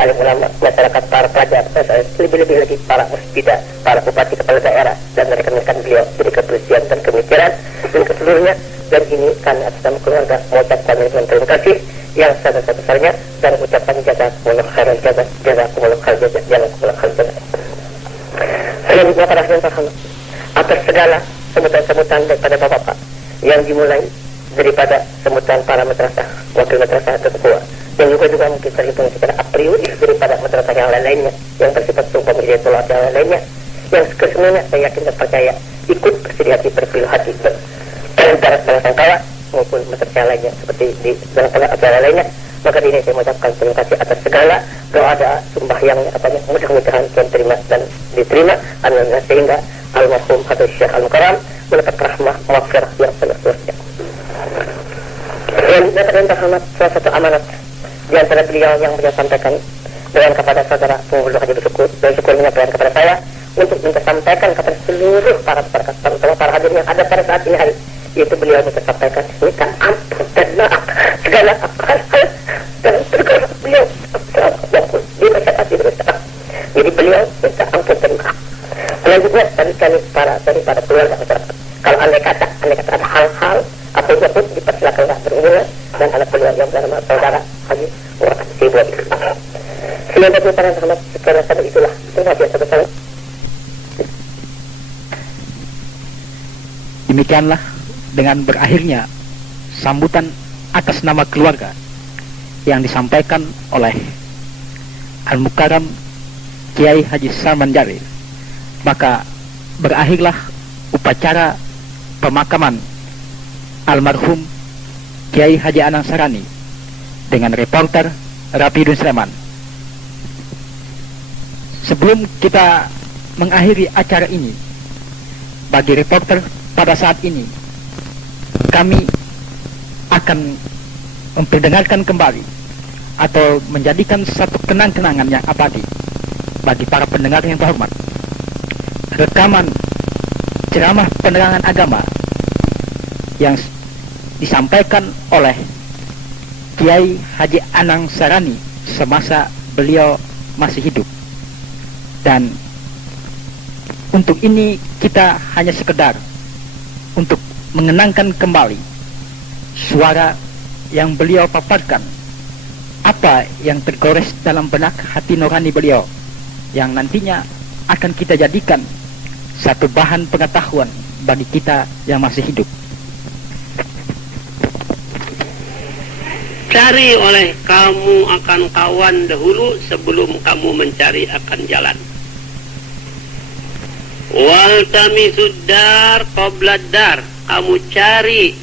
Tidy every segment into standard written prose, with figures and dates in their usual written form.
alim ulama, masyarakat, para pelajar, lebih-lebih lagi para musbida, para bupati kepala daerah, dan rekan-rekan beliau dari kepolisian dan kemikiran dan keseluruhnya. Dan ini kami atas nama keluarga mengucapkan terima kasih yang sebesar-besarnya dan ucapan jazakumullah khairan jazakumullah khairan. Selanjutnya para hadirin terhormat, atas segala sebutan-sebutan daripada bapak-bapak yang dimulai daripada sebutan para madrasah, wakil madrasah atau ketua, yang juga mungkin terhitung secara a priori daripada madrasah yang lain-lainnya yang bersifat sumpah menjadi yang lainnya, yang kesemuanya saya yakin dan percaya ikut bersedia hati, berpilu hati antara sangkawa maupun madrasah lainnya seperti di dalam acara lainnya. Maka ini saya mengucapkan terima kasih atas segala doa sembahyangnya, mudah-mudahan Tuhan terima dan diterima, sehingga almarhum Habib Syekh Al-Mukarram mendapat rahmah maghfirah yang seluas-luasnya. Dan terhormat, salah satu amanat di antara beliau yang beliau sampaikan dengan kepada saudara Pengurus Haji Bersyukur, dan syukur menyampaikan kepada saya untuk minta sampaikan kepada seluruh para masyarakat, terutama para hadirin yang ada pada saat ini hari, yaitu beliau minta sampaikan minta ampun dan maaf segala hal dan segala beliau di masyarakat ini. Jadi beliau minta ampun dan maaf. Selanjutnya dari para keluarga masyarakat, kalau andai kata ada hal-hal apapun dipersilakanlah berhubungan dan anak beliau yang bernama saudara Haji Muhammad Sibuat. Selanjutnya para sahabat secara sadar itulah terima kasih sebesar. Demikianlah dengan berakhirnya sambutan atas nama keluarga yang disampaikan oleh Al-Mukarram Kiai Haji Salman Jalil, maka berakhirlah upacara pemakaman almarhum Kiai Haji Anang Sarani dengan reporter Rapidun Sleman. Sebelum kita mengakhiri acara ini, bagi reporter pada saat ini kami akan memperdengarkan kembali atau menjadikan satu kenang-kenangan yang abadi bagi para pendengar yang terhormat rekaman ceramah penerangan agama yang disampaikan oleh Kiai Haji Anang Sarani semasa beliau masih hidup. Dan untuk ini kita hanya sekedar untuk mengenangkan kembali suara yang beliau paparkan, apa yang tergores dalam benak hati nurani beliau, yang nantinya akan kita jadikan satu bahan pengetahuan bagi kita yang masih hidup. Cari oleh kamu akan kawan dahulu sebelum kamu mencari akan jalan. Waltamisud dar qabla dar, kamu cari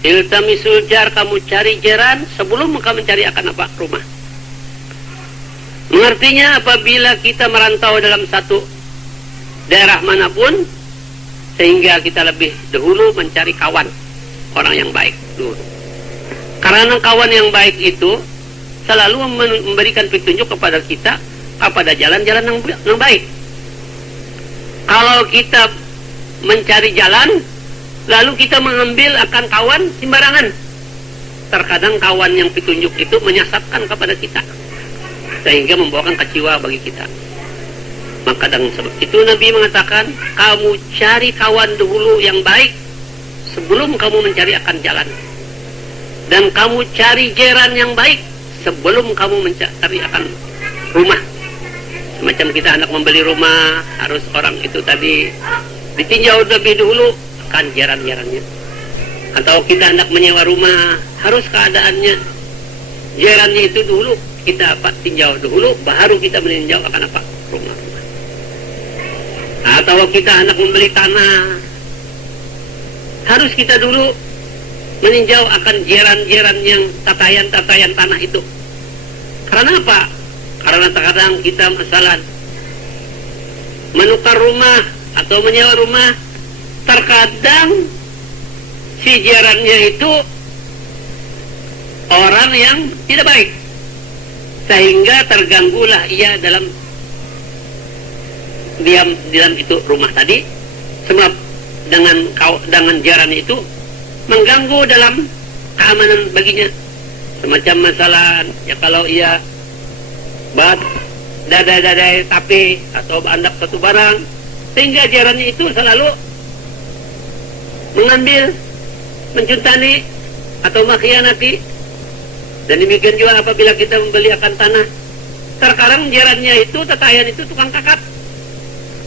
iltamisul jar, kamu cari jaran sebelum kamu mencari akan apa? Rumah. Mengertinya apabila kita merantau dalam satu daerah manapun, sehingga kita lebih dahulu mencari kawan, orang yang baik dulu. Karena kawan yang baik itu selalu memberikan petunjuk kepada kita kepada jalan-jalan yang baik. Kalau kita mencari jalan lalu kita mengambil akan kawan sembarangan, terkadang kawan yang petunjuk itu menyesatkan kepada kita sehingga membawakan kecewa bagi kita. Maka dengan sebab itu Nabi mengatakan, kamu cari kawan dahulu yang baik sebelum kamu mencari akan jalan, dan kamu cari jiran yang baik sebelum kamu mencari akan rumah. Semacam kita hendak membeli rumah, harus orang itu tadi ditinjau lebih dahulu kan jiran-jirannya. Atau kita hendak menyewa rumah, harus keadaannya jirannya itu dulu kita tinjau dahulu, baru kita meninjau akan apa? Rumah-rumah. Atau kita hendak membeli tanah, harus kita dulu meninjau akan jiran-jiran yang tatayan-tatayan tanah itu. Karena apa? Karena terkadang kita masalah menukar rumah atau menyewa rumah, terkadang si jirannya itu orang yang tidak baik, sehingga terganggulah ia dalam diam dalam itu rumah tadi, sebab dengan jirannya itu mengganggu dalam keamanan baginya. Semacam masalah ya, kalau ia dadai tapi atau andap satu barang, sehingga jarannya itu selalu mengambil, mencuntani atau mengkhianati. Dan demikian juga apabila kita membeli akan tanah, terkadang jarannya itu tatayan itu tukang kakap.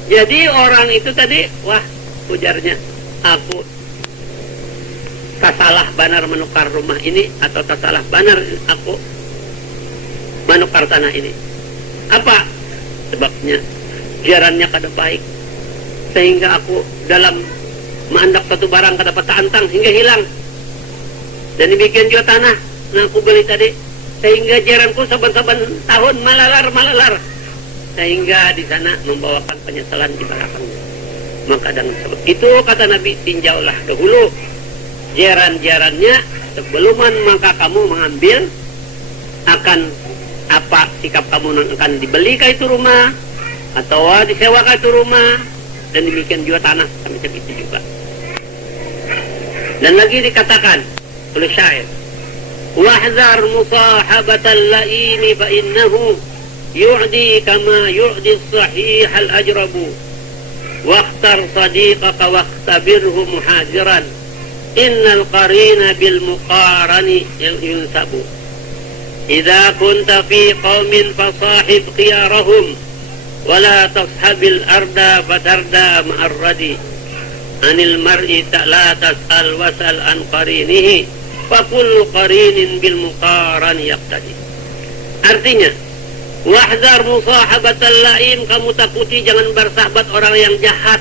Jadi orang itu tadi, wah ujarnya, aku tak salah benar menukar rumah ini, atau tak salah benar aku menukar tanah ini. Apa sebabnya? Jarannya kada baik, sehingga aku dalam menandap satu barang kada dapat antang hingga hilang. Dan demikian juga tanah, nah aku beli tadi, sehingga jaranku saban-saban tahun malalar, sehingga di sana membawakan penyesalan di belakangnya. Maka dengan sebab itu kata Nabi, tinjaulah dahulu jaran-jarannya sebelum maka kamu mengambil akan apa sikap kamu akan dibeli kah itu rumah atau disewa kah itu rumah, dan demikian juga tanah semacam itu juga. Dan lagi dikatakan oleh syair, wahzar musahabatal laimi fa innahu yu'di kama yu'di sahih al-ajrabu waqtar sadiqaka waqtabirhu muhajiran innal qarina bil muqarani yunsabu idza kunta fi qaumin fasahib khiyarahum wala tashabil arda fatarda ma'arradi anil mar'i la tas'al wasal an qarinihi fa kullu qarinin bil muqarani yaqtadi. Artinya, wahzar musahabatal laim, kamu takuti jangan bersahabat orang yang jahat.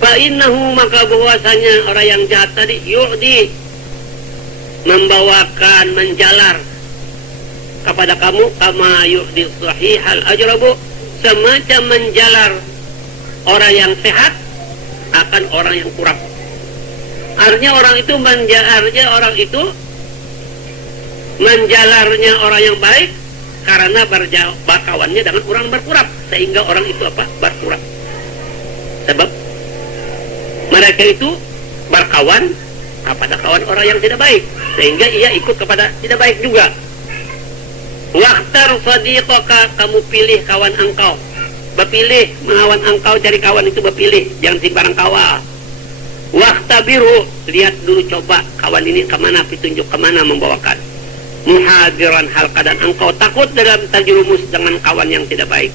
Fa innahu, maka bahwasanya orang yang jahat tadi yu'di, membawakan, menjalar kepada kamu kama yu'di sahihal ajrabu, semacam menjalar orang yang sehat akan orang yang kurang. Artinya orang itu menjalarnya orang yang baik karena berkawannya dengan orang berkurang, sehingga orang itu berkurang. Sebab mereka itu berkawan kepada kawan orang yang tidak baik, sehingga ia ikut kepada tidak baik juga. Waqtar sadiqaka, kamu pilih kawan engkau. Bepilih mengawan engkau, cari kawan itu bepilih, jangan sembarang kawan. Waqtabiru, lihat dulu, coba kawan ini kemana, petunjuk kemana membawakan. Muhadiran, hal keadaan engkau takut dalam terjerumus dengan kawan yang tidak baik.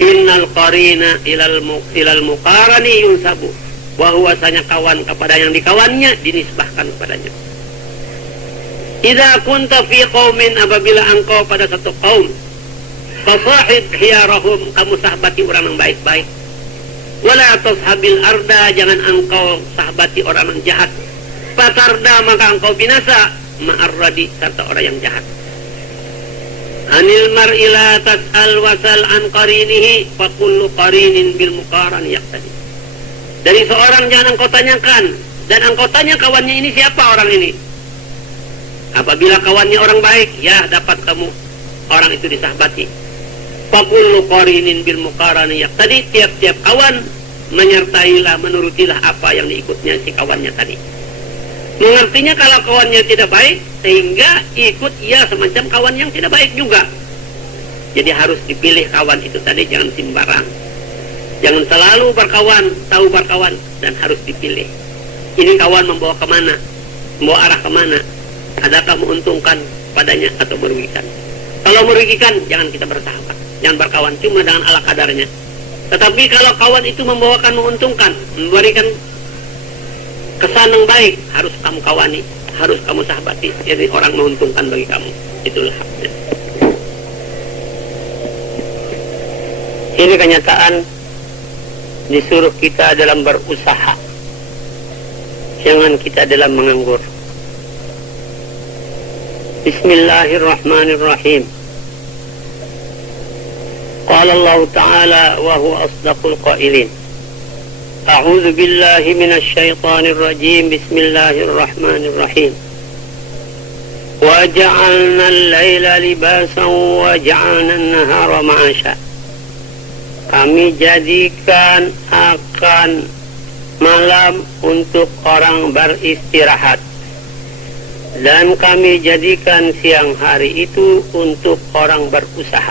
Innal qarina ilal muqarani yunsabu, bahwasanya kawan kepada yang dikawannya dinisbahkan kepadanya. Idza kunta fi qaumin, apabila engkau pada satu kaum, fasahib khiyarahum, kamu sahabati orang yang baik-baik. Wala tashabil arda, jangan engkau sahabati orang yang jahat. Fatarda, maka engkau binasa, ma'arradi, serta orang yang jahat. Anil mar'i la tas'al wasal an qarinihi fa kullu qarinin bil muqaran yaqtadi. Dari seorang jangan engkau tanyakan, dan engkau tanya kawannya ini siapa orang ini. Apabila kawannya orang baik, ya dapat kamu orang itu disahabati. Fa kullu qarinin bil muqaran yaqtadi, tiap-tiap kawan menyertailah, menurutilah apa yang diikutnya si kawannya tadi. Mengertinya kalau kawannya tidak baik, sehingga ikut ia semacam kawan yang tidak baik juga. Jadi harus dipilih kawan itu tadi, jangan sembarang. Jangan selalu berkawan, tahu berkawan, dan harus dipilih. Ini kawan membawa kemana, membawa arah kemana, adakah menguntungkan padanya atau merugikan. Kalau merugikan, jangan kita bersahabat, jangan berkawan cuma dengan ala kadarnya. Tetapi kalau kawan itu membawakan menguntungkan, memberikan kesan yang baik, harus kamu kawani, harus kamu sahabati. Jadi orang menguntungkan bagi kamu, itulah haknya. Ini kenyataan disuruh kita dalam berusaha, jangan kita dalam menganggur. Bismillahirrahmanirrahim. Qala Allah Ta'ala wa huwa asdaqul qailin. A'udzu billahi minasy syaithanir rajim. Bismillahirrahmanirrahim. Wa ja'alna al-laila libasan wa ja'alna an-nahara ma'asha. Kami jadikan akan malam untuk orang beristirahat, Dan kami jadikan siang hari itu untuk orang berusaha.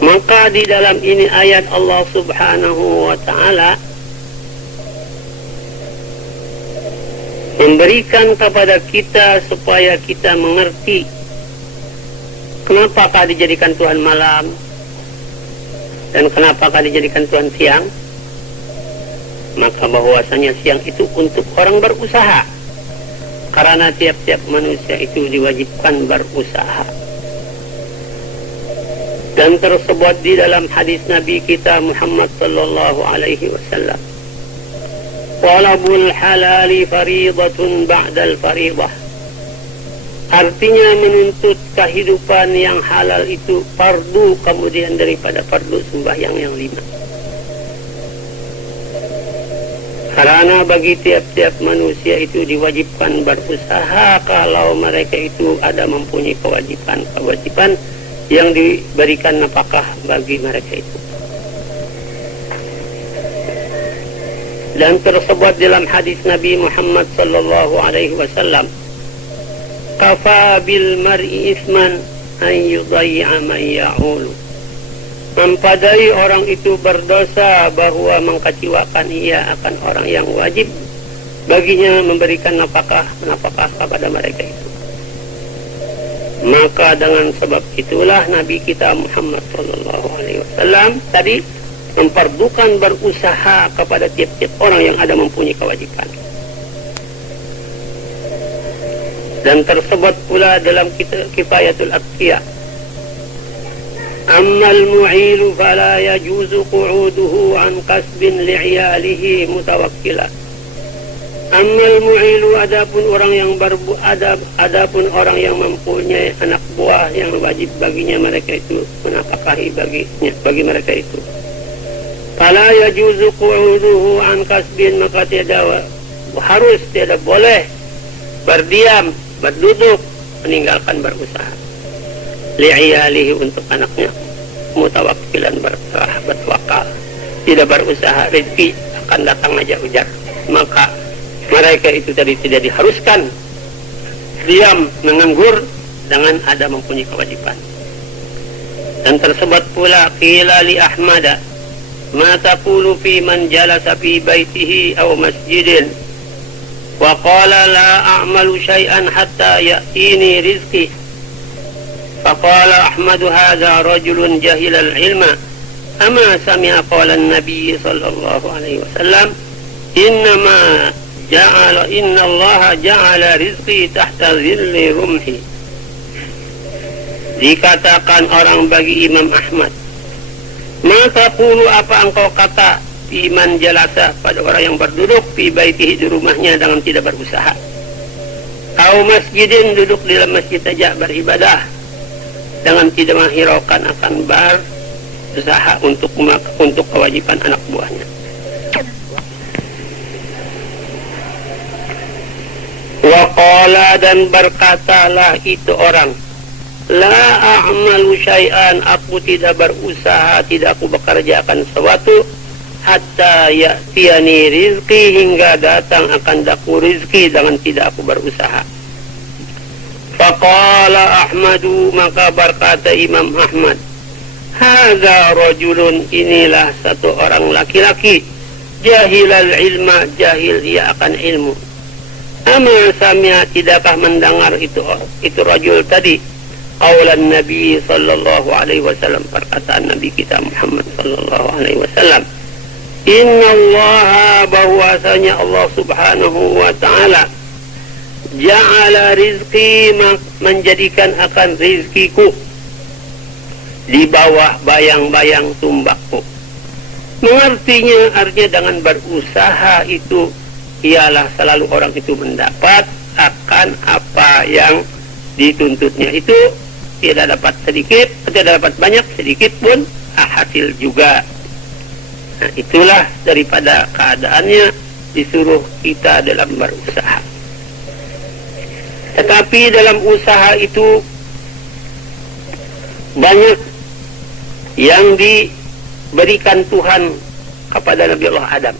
Maka di dalam ini ayat Allah Subhanahu wa ta'ala memberikan kepada kita supaya kita mengerti kenapakah dijadikan Tuhan malam dan kenapakah dijadikan Tuhan siang. Maka bahwasanya siang itu untuk orang berusaha, karena tiap-tiap manusia itu diwajibkan berusaha. Dan tersebut di dalam hadis Nabi kita Muhammad sallallahu alaihi wasallam, talabul halali faridatun ba'dal faridah. Artinya menuntut kehidupan yang halal itu fardu kemudian daripada fardu sembahyang yang 5. Karena bagi tiap-tiap manusia itu diwajibkan berusaha kalau mereka itu ada mempunyai kewajiban yang diberikan nafkah bagi mereka itu. Dan tersebut dalam hadis Nabi Muhammad sallallahu alaihi wasallam, kafa bil mar'i isman an yudayya man ya'ulu. Mempadai orang itu berdosa bahwa mengkecewakan ia akan orang yang wajib baginya memberikan nafkah kepada mereka itu. Maka dengan sebab itulah Nabi kita Muhammad sallallahu alaihi wasallam tadi memperdukan berusaha kepada tiap-tiap orang yang ada mempunyai kewajiban. Dan tersebut pula dalam Kifayatul Aqtiya, ammal mu'ilu fala yajuzu qu'uduhu an kasbin li'iyalihi mutawakkila. Ammal mu'ilu, adapun orang yang adapun orang yang mempunyai anak buah yang wajib baginya mereka itu menafkahi bagi mereka itu. Fala yajuzu qu'uduhu an kasbin, maka tidak boleh berdiam, berduduk, meninggalkan berusaha. Li'iyalihi, untuk anaknya, mutawakkilan, bertawakal, tidak berusaha, rezeki akan datang aja ujar. Maka mereka itu tadi tidak diharuskan diam menganggur dengan ada mempunyai kewajiban. Dan tersebut pula qila li Ahmad, ma taqulu fi man jalasa fi baitihi aw masjidin wa qala la a'malu syai'an hatta ya'tini rizqi. Faqala Ahmad, hadha rajulun jahil al-ilma ama sami'a qala an-nabi sallallahu alaihi wasallam, inna Allah ja'ala rizqi tahta zilli rumhi. Dikatakan orang bagi Imam Ahmad, ma taqulu, apa engkau kata, iman jalasa, pada orang yang berduduk fi baitihi, di rumahnya dengan tidak berusaha, au masjidin, duduk di dalam masjid saja beribadah dengan tidak menghiraukan akan berusaha untuk kewajiban anak buahnya. Waqala, dan berkatalah itu orang, la a'malu syai'an, aku tidak berusaha, tidak aku bekerjakan sesuatu, hatta ya'tiyani rizqi, hingga datang akan daku rizki dengan tidak aku berusaha. Faqala Ahmadu, maka berkata Imam Ahmad, hadza rajulun, inilah satu orang laki-laki, jahilal ilma, jahil ia akan ilmu. Ama sami'a, tidakkah mendengar itu rajul tadi, qaulan Nabi sallallahu alaihi wasallam, perkataan Nabi kita Muhammad sallallahu alaihi wasallam, inna Allah, bahwasanya Allah subhanahu wa ta'ala, ja'ala rizqi, menjadikan akan rizkiku di bawah bayang-bayang tumbakku. Artinya dengan berusaha itu ialah selalu orang itu mendapat akan apa yang dituntutnya itu, tidak dapat sedikit, tidak dapat banyak, sedikit pun hasil juga. Nah, itulah daripada keadaannya disuruh kita dalam berusaha. Tetapi dalam usaha itu banyak yang diberikan Tuhan kepada Nabi Allah Adam.